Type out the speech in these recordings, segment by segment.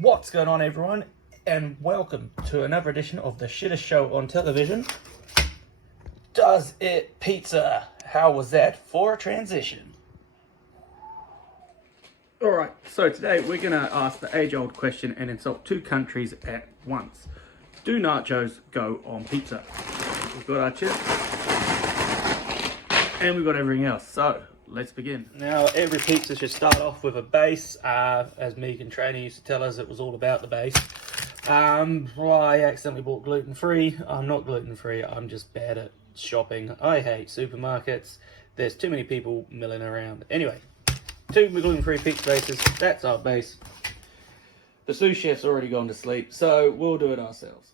What's going on, everyone, and welcome to another edition of the shittest show on television. Does it pizza? How was that for a transition? Alright, so today we're going to ask the age-old question and insult two countries at once. Do nachos go on pizza? We've got our chips and we've got everything else, so let's begin. Now, every pizza should start off with a base. As Meek and Trainer used to tell us, it was all about the base. I accidentally bought gluten-free. I'm not gluten-free, I'm just bad at shopping. I hate supermarkets. There's too many people milling around. Anyway, two gluten-free pizza bases, that's our base. The sous chef's already gone to sleep, so we'll do it ourselves.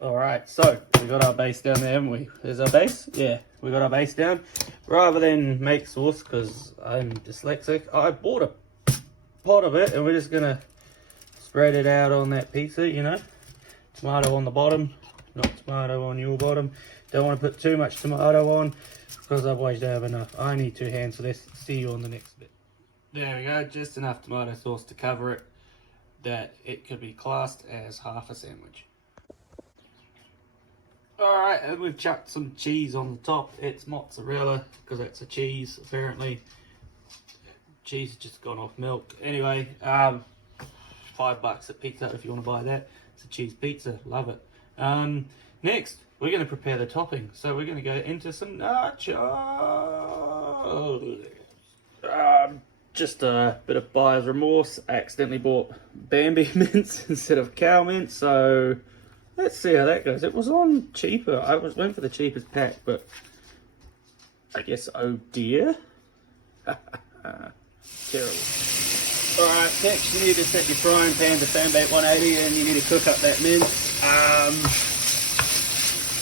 Alright, so we got our base down there, haven't we? There's our base? Yeah, we got our base down. Rather than make sauce, because I'm dyslexic, I bought a pot of it and we're just going to spread it out on that pizza, you know. Tomato on the bottom, not tomato on your bottom. Don't want to put too much tomato on, because otherwise you don't have enough. I need 2 hands for this. See you on the next bit. There we go, just enough tomato sauce to cover it, that it could be classed as half a sandwich. Alright, and we've chucked some cheese on the top. It's mozzarella, because it's a cheese, apparently. Cheese has just gone off milk. Anyway, $5 at Pizza Hut if you want to buy that. It's a cheese pizza, love it. Next, we're going to prepare the topping. So we're going to go into some nachos. Just a bit of buyer's remorse. I accidentally bought Bambi mince instead of cow mince, so let's see how that goes. It was on cheaper. I went for the cheapest pack, but I guess, oh dear. Terrible. Alright, next you need to set your frying pan to fan bake 180 and you need to cook up that mince.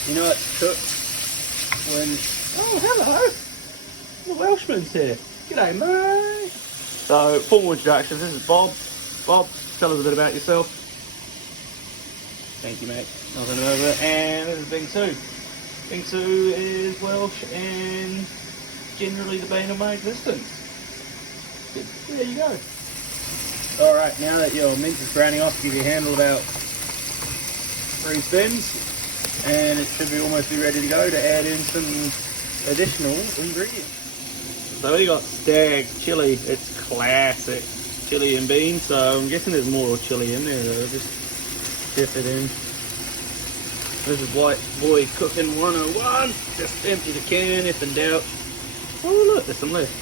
You know it's cooked when... Oh, hello! The Welshman's here. G'day, mate! So, formal introductions. This is Bob. Bob, tell us a bit about yourself. Thank you, mate. Nothing over it. And this is Bing Sue. Bing Sue is Welsh and generally the bane of my existence. There you go. Alright, now that your mince is browning off, give your handle about 3 spins. And it should be almost ready to go to add in some additional ingredients. So we got stag chili. It's classic chili and beans. So I'm guessing there's more chili in there though. Just dip it in. This is White Boy Cooking 101. Just empty the can if in doubt. Oh look, there's some left.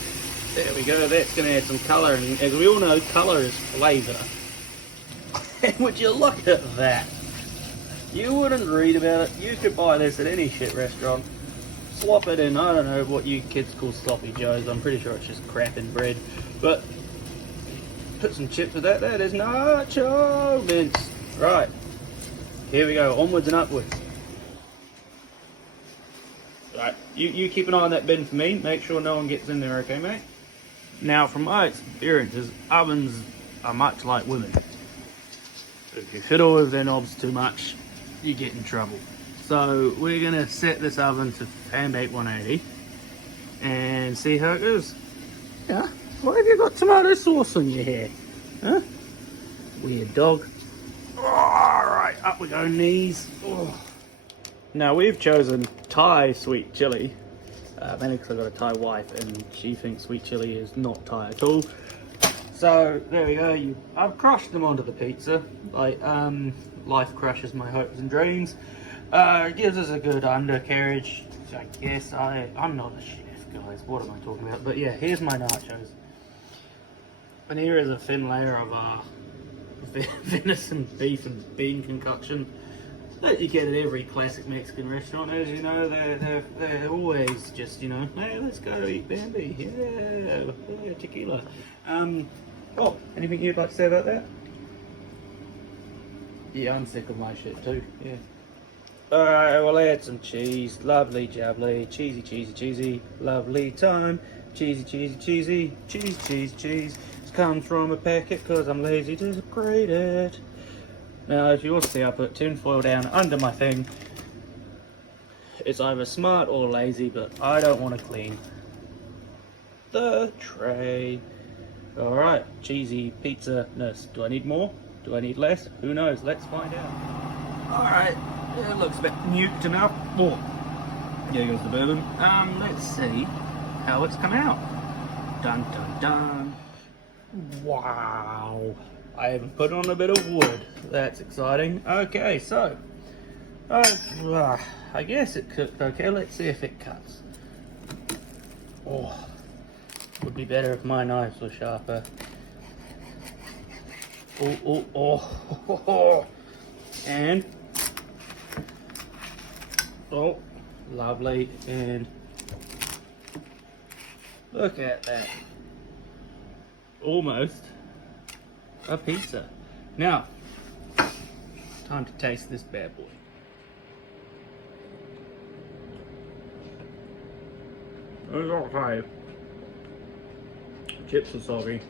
There we go. That's going to add some colour. And as we all know, colour is flavour. And would you look at that? You wouldn't read about it. You could buy this at any shit restaurant. Slop it in, I don't know what you kids call sloppy joes. I'm pretty sure it's just crap in bread. But put some chips with that. That is nacho mince. Right. Here we go. Onwards and upwards. Right. You keep an eye on that bin for me. Make sure no one gets in there, okay, mate? Now, from my experiences, ovens are much like women. If you fiddle with their knobs too much, you get in trouble. So we're going to set this oven to fan bake 180 and see how it goes. Yeah, why have you got tomato sauce on your hair? Huh? Weird dog. Alright, up we go, knees. Oh. Now we've chosen Thai sweet chili. Mainly because I've got a Thai wife and she thinks sweet chili is not Thai at all. So there we go. I've crushed them onto the pizza. Like life crushes my hopes and dreams. Gives us a good undercarriage. I guess I'm not a chef, guys. What am I talking about? But yeah, here's my nachos. And here is a thin layer of venison, beef, and bean concoction that you get at every classic Mexican restaurant. As you know, they're always just, you know, hey, let's go eat Bambi. Yeah, tequila. Oh, anything you'd like to say about that? Yeah, I'm sick of my shit too. Yeah. Alright, we'll add some cheese. Lovely jubbly. Cheesy, cheesy, cheesy. Lovely time. Cheesy, cheesy, cheesy. Cheese, cheese, cheese. This comes from a packet because I'm lazy to grate it. Now, as you will see, I put tin foil down under my thing. It's either smart or lazy, but I don't want to clean the tray. Alright, cheesy pizza-ness. Do I need more? Do I need less? Who knows? Let's find out. Alright, it looks a bit nuked enough. Oh, there goes the bourbon. Let's see how it's come out. Dun dun dun. Wow. I even put on a bit of wood. That's exciting. Okay, so I guess it cooked okay. Let's see if it cuts. Oh, would be better if my knives were sharper. Oh. And oh, lovely. And look at that. Almost a pizza. Now, time to taste this bad boy. Okay. Chips are soggy.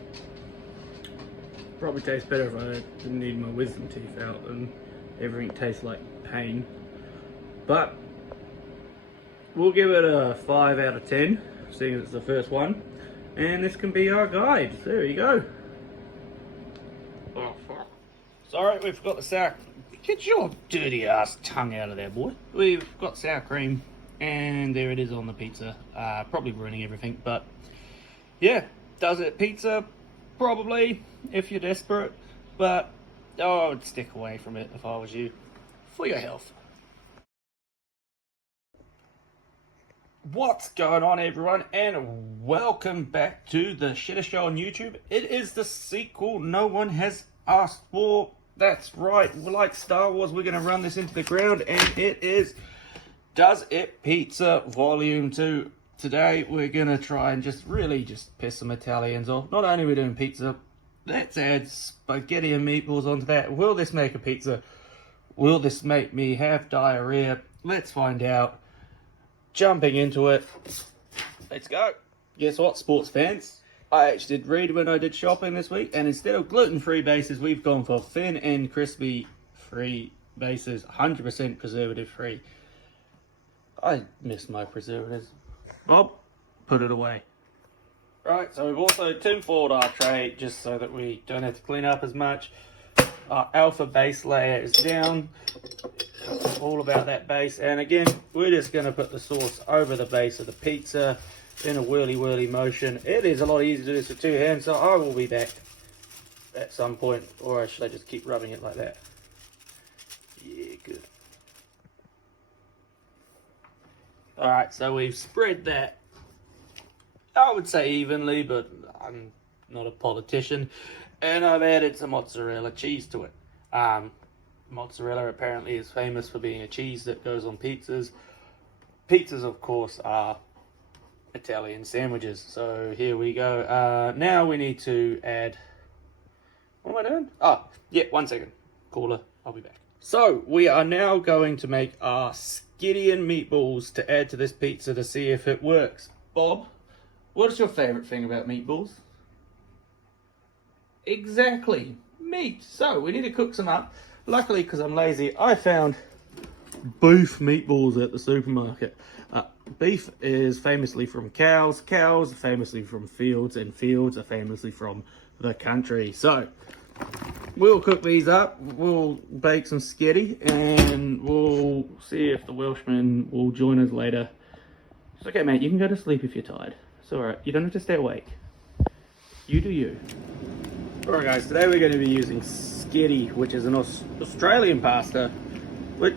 Probably tastes better if I didn't need my wisdom teeth out and everything tastes like pain. But we'll give it a 5 out of 10, seeing as it's the first one. And this can be our guide. There you go. Oh, fuck. Sorry, we forgot the sour. Get your dirty ass tongue out of there, boy. We've got sour cream, and there it is on the pizza. Probably ruining everything, but yeah, does it pizza? Probably, if you're desperate. But I would stick away from it if I was you, for your health. What's going on, everyone, and welcome back to the Shitter Show on YouTube. It is the sequel no one has asked for. That's right, like Star Wars, we're going to run this into the ground, and it is Does It Pizza Volume 2. Today we're going to try and just piss some Italians off. Not only are we doing pizza, let's add spaghetti and meatballs onto that. Will this make a pizza? Will this make me have diarrhea? Let's find out. Jumping into it, let's go. Guess what, sports fans? I actually did read when I did shopping this week, and instead of gluten-free bases, we've gone for thin and crispy free bases, 100% preservative free. I miss my preservatives. Bob, put it away. Right, so we've also tin-foiled our tray just so that we don't have to clean up as much. Our alpha base layer is down. All about that base, and again we're just going to put the sauce over the base of the pizza in a whirly motion. It is a lot easier to do this with two hands, so I will be back at some point, or should I just keep rubbing it like that? Yeah, good. Alright, so we've spread that, I would say evenly, but I'm not a politician, and I've added some mozzarella cheese to it. Mozzarella apparently is famous for being a cheese that goes on pizzas. Pizzas, of course, are Italian sandwiches. So here we go. Now we need to add... What am I doing? Oh, yeah, 1 second. Caller, I'll be back. So we are now going to make our Skidian meatballs to add to this pizza to see if it works. Bob, what is your favourite thing about meatballs? Exactly, meat. So we need to cook some up. Luckily, because I'm lazy, I found beef meatballs at the supermarket. Beef is famously from cows. Cows are famously from fields, and fields are famously from the country. So we'll cook these up. We'll bake some sketty, and we'll see if the Welshman will join us later. It's okay, mate. You can go to sleep if you're tired. It's alright. You don't have to stay awake. You do you. Alright guys, today we're going to be using sketty, which is an Australian pasta, which,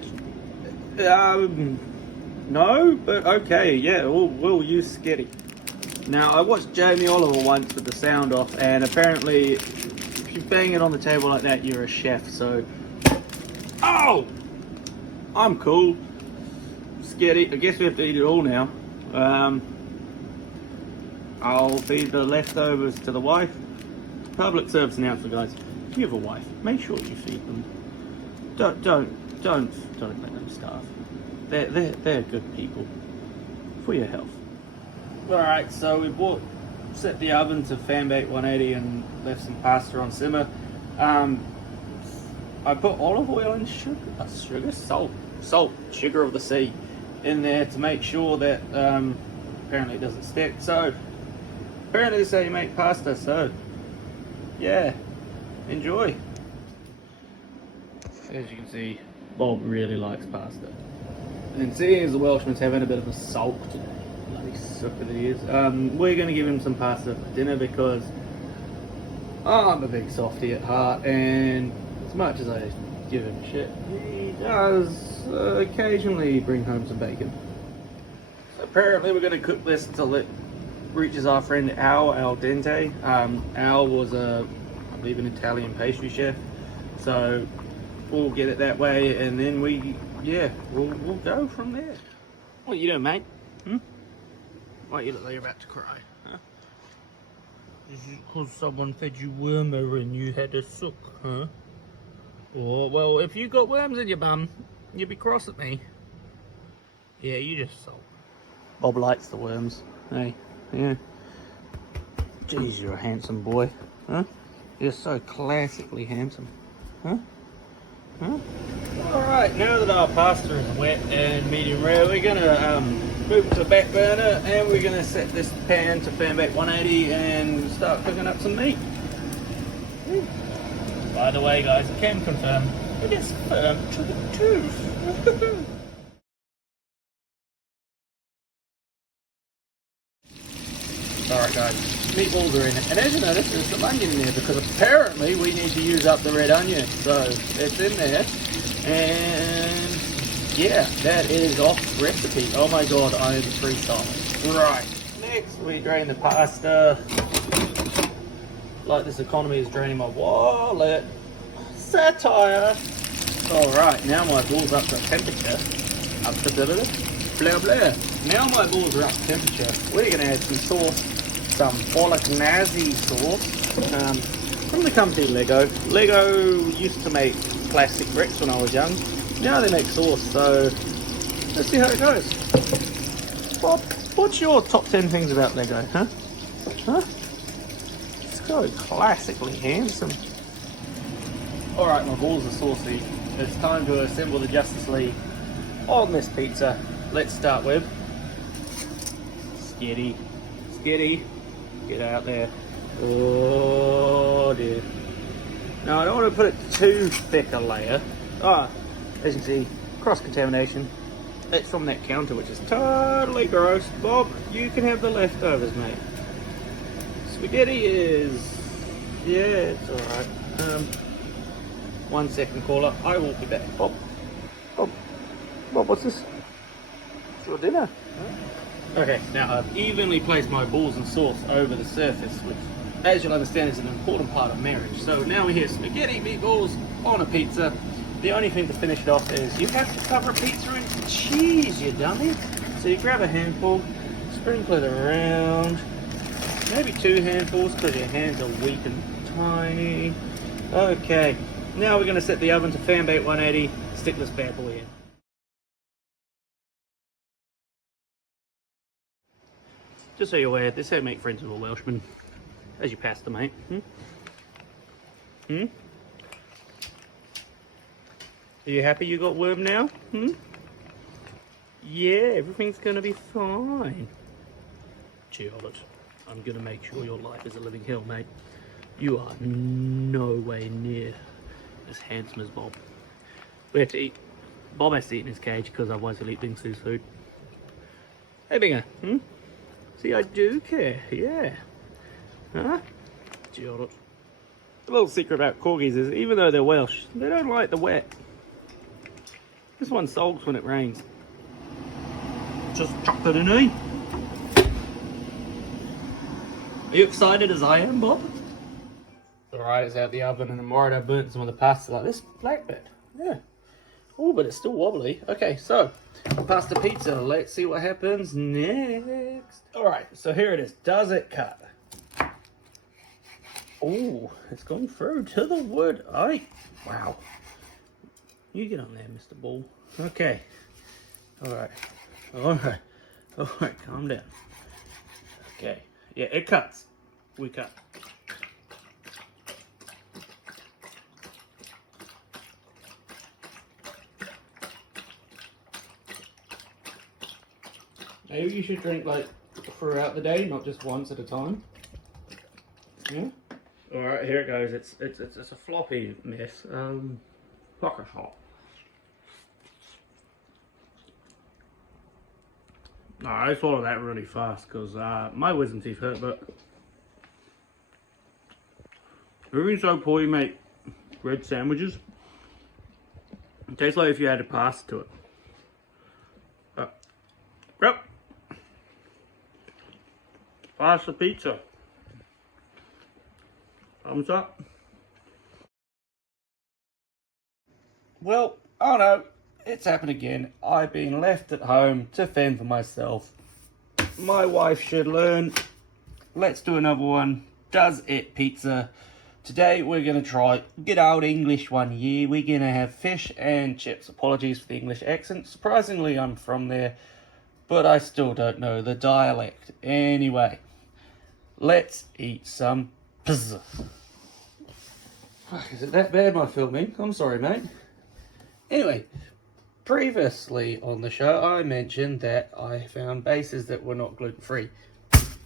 no, but okay, yeah, we'll use sketty. Now, I watched Jamie Oliver once with the sound off, and apparently, if you bang it on the table like that, you're a chef, so, oh, I'm cool. Sketty, I guess we have to eat it all now. I'll feed the leftovers to the wife. Public service announcement, guys. If you have a wife, make sure you feed them. Don't let them starve. They're good people for your health. All right, so we set the oven to fan bake 180 and left some pasta on simmer. I put olive oil and salt, sugar of the sea, in there to make sure that apparently it doesn't stick. So apparently this is how you make pasta. So yeah, enjoy. As you can see, Bob really likes pasta. And seeing as the Welshman's having a bit of a sulk today, bloody sook that he is, we're going to give him some pasta for dinner because I'm a big softie at heart, and as much as I give him shit, he does occasionally bring home some bacon. So apparently we're going to cook this until it reaches our friend al dente. Al was I believe an Italian pastry chef, so we'll get it that way, and then we'll go from there. What are you doing, mate? Why you look like you're about to cry, huh? Is it because someone fed you wormer and you had a suck, huh? Oh, well, if you got worms in your bum, you'd be cross at me. Yeah, you just sulk. Bob likes the worms. Hey, yeah. Jeez, you're a handsome boy, huh? You're so classically handsome, huh? Huh? Alright, now that our pasta is wet and medium rare, we're going to move to the back burner and we're going to set this pan to fan bake 180 and start cooking up some meat. By the way, guys, I can confirm it is firm to the tooth. Alright guys, meatballs are in it, and as you notice there's some onion in there because apparently we need to use up the red onion, so it's in there, and yeah, that is off recipe. Oh my god, I am freestyling. Right, next we drain the pasta, like this economy is draining my wallet. Satire! Alright, now my ball's up to temperature, blah blah. Now my balls are up to temperature, we're going to add some sauce. Some bolognese sauce from the company Lego. Lego used to make plastic bricks when I was young. Now they make sauce, so let's see how it goes. Bob, what's your top 10 things about Lego, huh? Huh? So classically handsome. Alright, my balls are saucy. It's time to assemble the Justice League on this pizza. Let's start with Skitty. Skitty. Get out there. Oh dear. Now I don't want to put it too thick a layer. As you can see, cross-contamination. That's from that counter, which is totally gross. Bob, you can have the leftovers, mate. Spaghetti is... yeah, it's alright. 1 second caller, I will be back. Bob, what's this? It's your dinner. Okay, now I've evenly placed my balls and sauce over the surface, which, as you'll understand, is an important part of marriage. So now we have spaghetti meatballs on a pizza. The only thing to finish it off is you have to cover a pizza in cheese, you dummy. So you grab a handful, sprinkle it around, maybe 2 handfuls because your hands are weak and tiny. Okay, now we're going to set the oven to fan bake 180, stick this bad boy in. Just so you're aware, this is how you make friends with a Welshman. As you pass the mate. Are you happy you got worm now? Yeah, everything's gonna be fine. Charlotte, I'm gonna make sure your life is a living hell, mate. You are no way near as handsome as Bob. We have to eat. Bob has to eat in his cage because otherwise he'll eat Bingsu's food. Hey Binger, See, I do care, yeah. Huh? Charlotte. The little secret about corgis is, even though they're Welsh, they don't like the wet. This one sulks when it rains. Just chuck it in, eh? Are you excited as I am, Bob? Alright, it's out the oven and I'm worried I burnt some of the pasta like this black bit. Yeah. Oh, but it's still wobbly. Okay, so pasta pizza. Let's see what happens next. Alright, so here it is. Does it cut? Oh, it's gone through to the wood. Wow. You get on there, Mr. Ball. Okay. Alright. Alright, calm down. Okay. Yeah, it cuts. We cut. Maybe you should drink like throughout the day, not just once at a time. Yeah. All right, here it goes. It's a floppy mess. fucking hot. No, I swallowed that really fast because my wisdom teeth hurt, but moving so poor you make bread sandwiches. It tastes like if you added pasta to it. Yep. Pasta pizza. Thumbs up. Well, oh no, it's happened again. I've been left at home to fend for myself. My wife should learn. Let's do another one. Does it pizza? Today we're going to try good old English one here. We're going to have fish and chips. Apologies for the English accent. Surprisingly, I'm from there, but I still don't know the dialect. Anyway, let's eat some pizza. Fuck, is it that bad, my filming? I'm sorry, mate. Anyway, previously on the show, I mentioned that I found bases that were not gluten-free.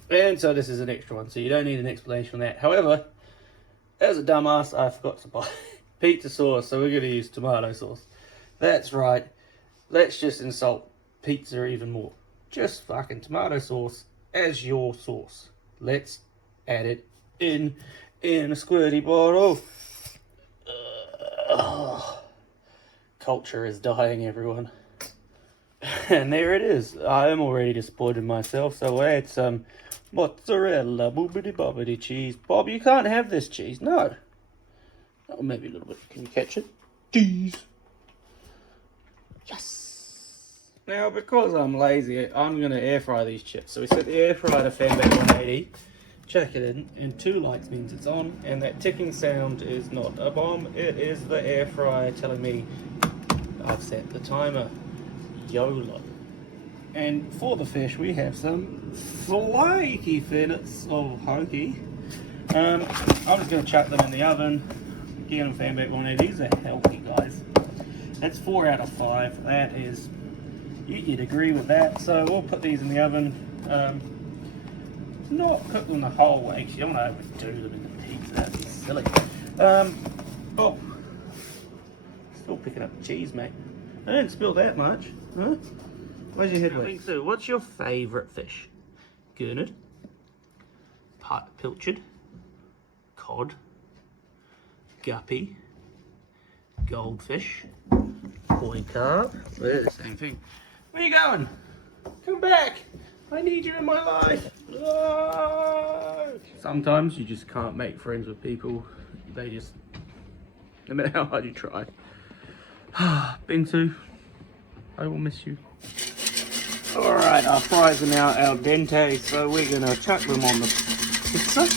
And so this is an extra one, so you don't need an explanation on that. However, as a dumbass, I forgot to buy pizza sauce, so we're going to use tomato sauce. That's right. Let's just insult pizza even more. Just fucking tomato sauce as your sauce. Let's add it in a squirty bottle. Culture is dying, everyone. And there it is. I am already disappointed in myself, so we'll add some mozzarella, boobity bobbity cheese. Bob, you can't have this cheese. No. Oh, maybe a little bit. Can you catch it? Cheese. Yes. Now, because I'm lazy, I'm going to air fry these chips. So we set the air fryer to fan back 180. Check it in, and 2 lights means it's on, and that ticking sound is not a bomb. It is the air fryer telling me I've set the timer. YOLO. And for the fish, we have some flaky fillets of hokey. I'm just going to chuck them in the oven. Get them fan back 180. These are healthy, guys. That's 4 out of 5. That is, you'd agree with that. So we'll put these in the oven. Not cook them the whole way, because you don't want to overdo them in the pizza. That'd be silly. Oh, still picking up cheese, mate. I didn't spill that much, huh? Where's your head wet? So, what's your favourite fish? Gurnard, pilchard, cod, guppy, goldfish, koi carp. They're the same thing. Where are you going? Come back! I need you in my life. No! Sometimes you just can't make friends with people. They just, no matter how hard you try. Bintu, I will miss you. Alright, our fries are now al dente, so we're going to chuck them on the pizza.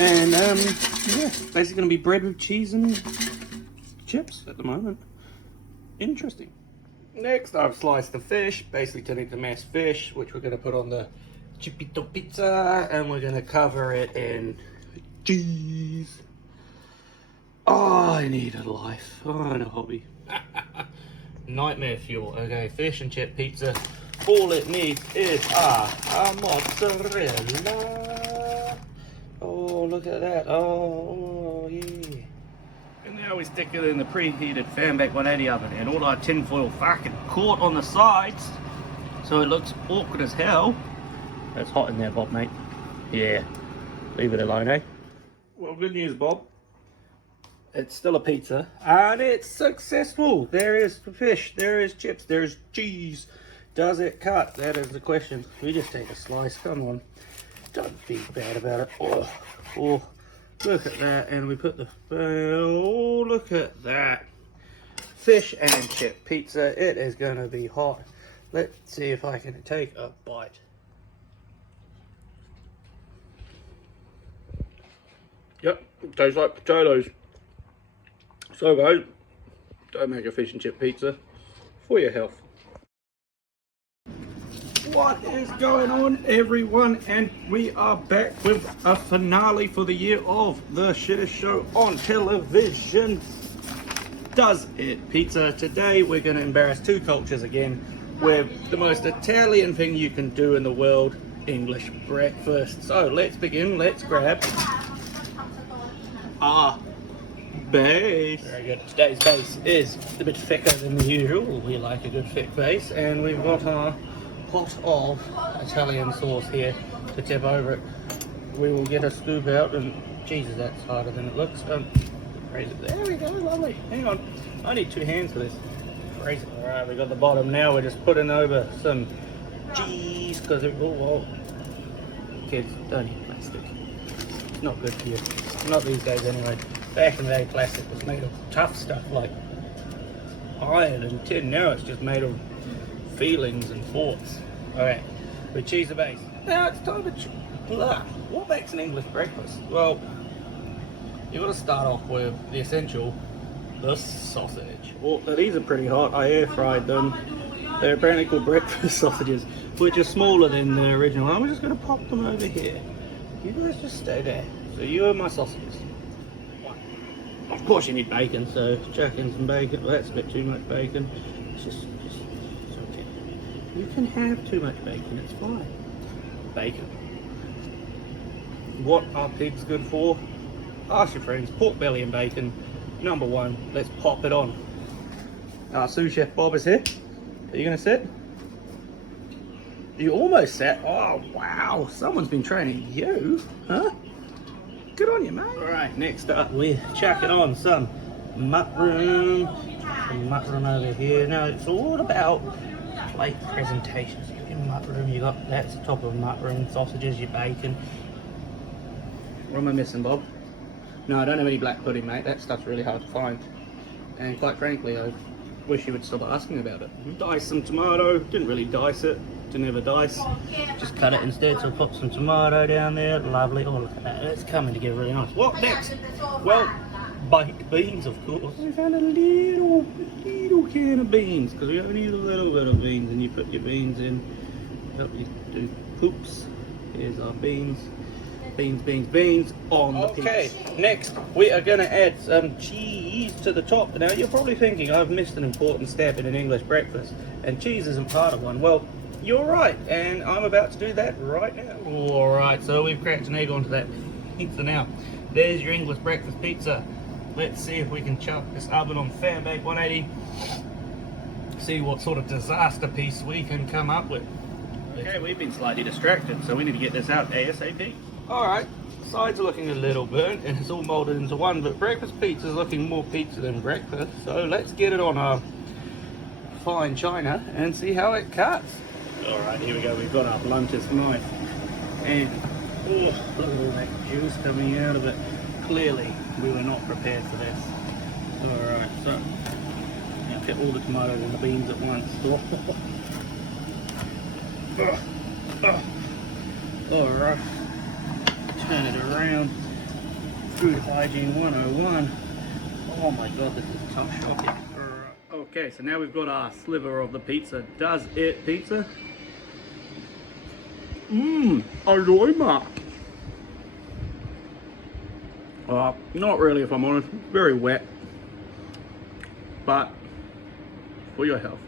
And, yeah, basically going to be bread with cheese and chips at the moment. Interesting. Next, I've sliced the fish, basically turning to mashed fish, which we're going to put on the chipito pizza, and we're going to cover it in cheese. Oh, I need a life. Oh, and a hobby. Nightmare fuel. Okay, fish and chip pizza. All it needs is a mozzarella. Oh, look at that. Oh, yeah. And now we stick it in the preheated fan back 180 oven, and all our tinfoil fucking caught on the sides, so it looks awkward as hell. It's hot in there, Bob, mate. Yeah, leave it alone, eh? Well, good news, Bob. It's still a pizza, and it's successful. There is fish, there is chips, there is cheese. Does it cut? That is the question. We just take a slice, come on. Don't be bad about it. Oh. Look at that, and we put the, oh, look at that. Fish and chip pizza. It is going to be hot. Let's see if I can take a bite. Yep, it tastes like potatoes. So guys, don't make a fish and chip pizza for your health. What is going on, everyone? And we are back with a finale for the year of the shittest show on television. Does it pizza? Today we're going to embarrass 2 cultures again with the most Italian thing you can do in the world, English breakfast. So let's begin. Let's grab our base. Very good. Today's base is a bit thicker than the usual. We like a good thick base, and we've got our pot of Italian sauce here to tip over it. We will get a scoop out, and Jesus, that's harder than it looks. Raise it. There we go, lovely. Hang on, I need 2 hands for this. Raise it. All right, we got the bottom now. We're just putting over some cheese because it will. Well, kids don't eat plastic. It's not good for you. Not these days anyway. Back in the day, plastic was made of tough stuff like iron and tin. Now it's just made of feelings and thoughts. Alright, we cheese the base. Now it's time to what makes an English breakfast? Well, you've got to start off with the essential, the sausage. Well, these are pretty hot. I air fried them. They're apparently called breakfast sausages, which are smaller than the original. I'm just going to pop them over here. You guys just stay there. So you are my sausages. Of course you need bacon, so chuck in some bacon. Well, that's a bit too much bacon. It's okay. You can have too much bacon, it's fine. Bacon. What are pigs good for? Ask your friends. Pork belly and bacon. Number 1. Let's pop it on. Our sous chef Bob is here. Are you going to sit? You almost sat. Oh, wow. Someone's been training you, huh? Good on you, mate. Alright, next up, we're chucking on some mushroom. Some mushroom over here. Now, it's all about plate presentation. So you get mushroom, you got that's the top of mushroom, sausages, your bacon. What am I missing, Bob? No, I don't have any black pudding, mate. That stuff's really hard to find. And quite frankly, I wish you would stop asking about it. Dice some tomato. Didn't really dice it. Didn't ever dice. Just cut it instead. So pop some tomato down there. Lovely. Oh, look at that. It's coming together really nice. What next? Well, baked beans, of course. We found a little can of beans because we only need a little bit of beans, and you put your beans in. Help you do poops. Here's our beans. Beans on the pizza. Okay, next we are going to add some cheese to the top. Now you're probably thinking I've missed an important step in an English breakfast, and cheese isn't part of one. Well, you're right, and I'm about to do that right now. Alright, so we've cracked an egg onto that pizza now. There's your English breakfast pizza. Let's see if we can chuck this oven on fan bake 180. See what sort of disaster piece we can come up with. Okay, we've been slightly distracted, so we need to get this out ASAP. Alright, sides are looking a little burnt and it's all molded into one, but breakfast pizza is looking more pizza than breakfast, so let's get it on our fine china and see how it cuts. Alright, here we go, we've got our bluntest knife, and oh, look at all that juice coming out of it. Clearly we were not prepared for this. Alright, so now get all the tomatoes and the beans at once. Alright, turn it around. Food hygiene 101. Oh my god, this is tough shocking. Okay, so now we've got our sliver of the pizza. Does it pizza? Aroma. Not really, if I'm honest. Very wet. But for your health.